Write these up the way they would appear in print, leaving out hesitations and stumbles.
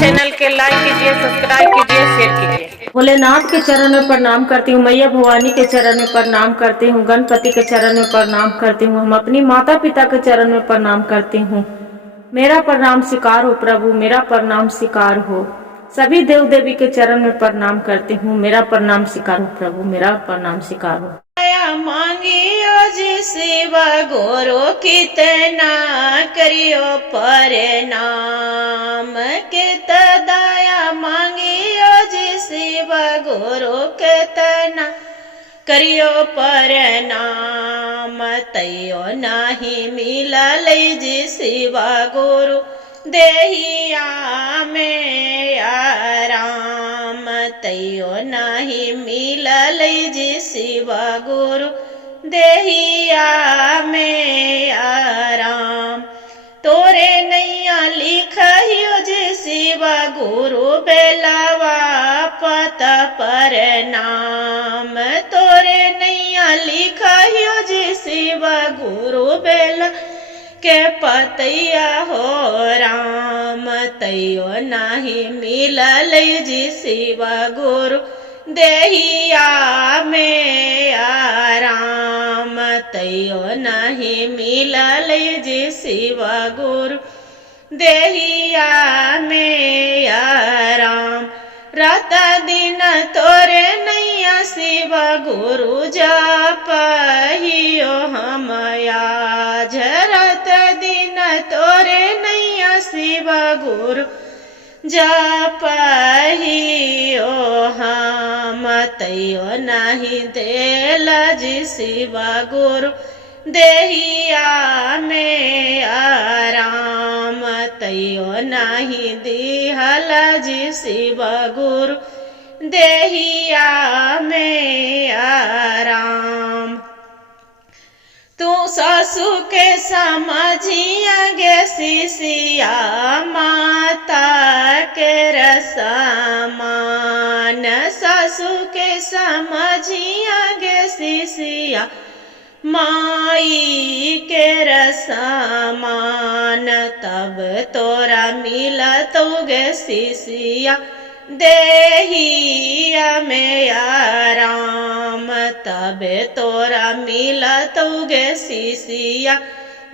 Channel के लाइक कीजिए, subscribe कीजिए, शेयर कीजिए। भोलेनाथ के चरण में प्रणाम करती हूँ, मैया भवानी के चरण में प्रणाम करती हूँ, गणपति के चरण में प्रणाम करती हूँ, हम अपनी माता पिता के चरण में प्रणाम करती हूँ। मेरा प्रणाम स्वीकार हो प्रभु, मेरा प्रणाम स्वीकार हो। सभी देव देवी के चरण में प्रणाम करती हूँ, मेरा प्रणाम स्वीकार हो प्रभु, मेरा प्रणाम स्वीकार हो। मांगियो जी शिव गुरु कितना करियो प्रणाम, कित दया मांगियो जी शिव गुरु कितना करियो प्रणाम, तैयो नाही मिलल जी शिव गुरु देहिया में आराम, तैयो नाही मिलल जी शिव गुरु देहिया में आराम। तोरे नैया लिखियो जी शिव गुरु बेलवा पत पर नाम, तोरे नैया लिखियो जी शिव गुरु बेला के पतैया हो राम, तैयो नाही मिलल जी शिव गुरु देहिया में आराम, तैयो नाही मिलल जी शिव गुरु देहिया में आराम। रात दिन तोरे नैया शिव गुरु जपहियो हम आज, रात दिन तोरे नैया शिव गुरु जपहियो हम, तैयो नाही देल जी शिव गुरु देहिया में आराम, तैयो नाही दिहल जी शिव गुरु देहिया में आराम। तू सासू के समझिया गे शिष्या माता के रसमान, सासू के समझिया गे शिष्या माई के रसमान, तब तोरा मिलतो गे शिष्या देहिया में आराम, तब तोरा मिलतो गे शिष्या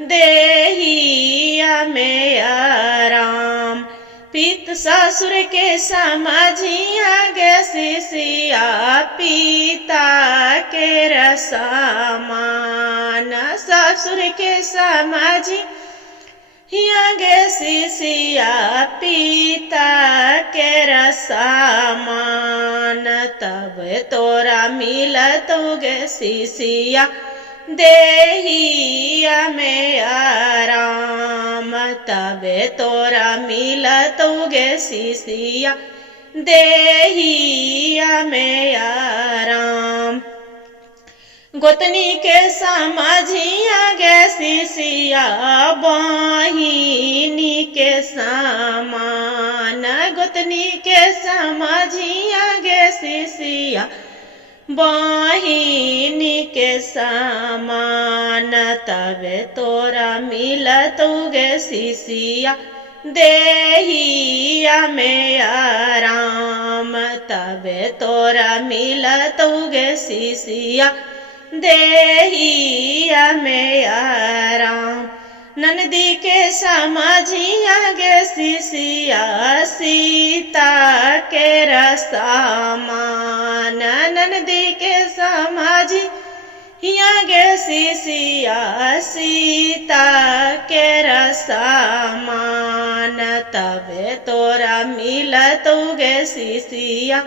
देहिया में आराम। पित ससुर के समझिया गे शिष्या पिता के रसमान, ससुर के समझिया गे शिष्या पिता के रसमान, तब तोरा मिलतो गे शिष्या देहिया में आराम, तब तोरा मिलतो गे शिष्या देहिया में आराम। गोतनी के समझिया गे शिष्या बहिनी के समान, गोतनी के समझिया गे शिष्या बहिनी के समान, तब तोरा मिलतो गे शिष्या देहिया में आराम, तब तोरा मिलतो गे शिष्या देहिया में आराम। नंदी के समझिया गे शिष्या सीता के रसमान, नंदी के समझिया गे शिष्या सीता के रसमान, तब तोरा मिलतो गे शिष्या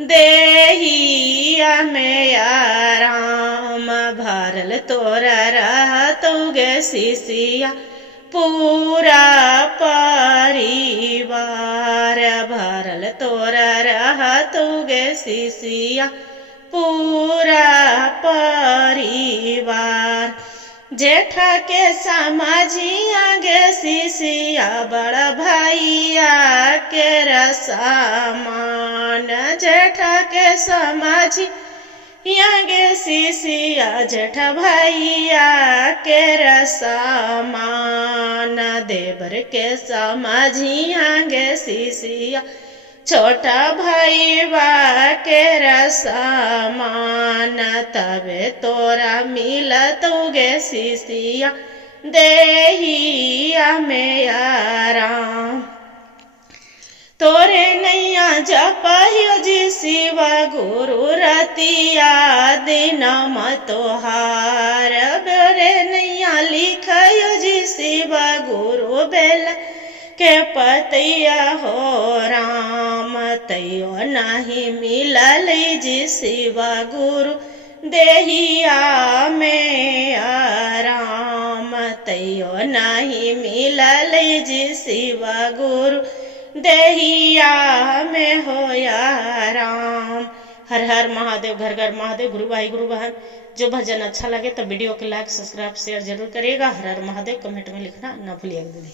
देहिया में आराम। भरल तोरा रहतो गे शिष्या पूरा परिवार, भरल तोरा रहतो गे शिष्या पूरा परिवार। जेठा के समझिया गे शिष्या बड़ा भैया के रसमान, जेठा के समझिया गे शिष्या जेठा भैया के रसमान, देवर के समझिया गे शिशिया छोटा भाई बा के रसमान तबे तोरा मिलत गे शिशिया देहिया में आराम तोरे नैया जपहियो जी शिव गुरु रतिया दिन मतोहार बेरे नैया लिखयो जी शिव गुरु बेल के पतिया हो राम तैयो नहीं मिलल जी शिव गुरु देहिया में आराम तैयो नहीं मिलल जी शिव गुरु देहिया में होया राम। हर हर महादेव, घर घर महादेव। गुरु भाई गुरु बहन, जो भजन अच्छा लगे तो वीडियो को लाइक सब्सक्राइब शेयर जरूर करिएगा। हर हर महादेव कमेंट में लिखना ना भूलिएगा दीदी।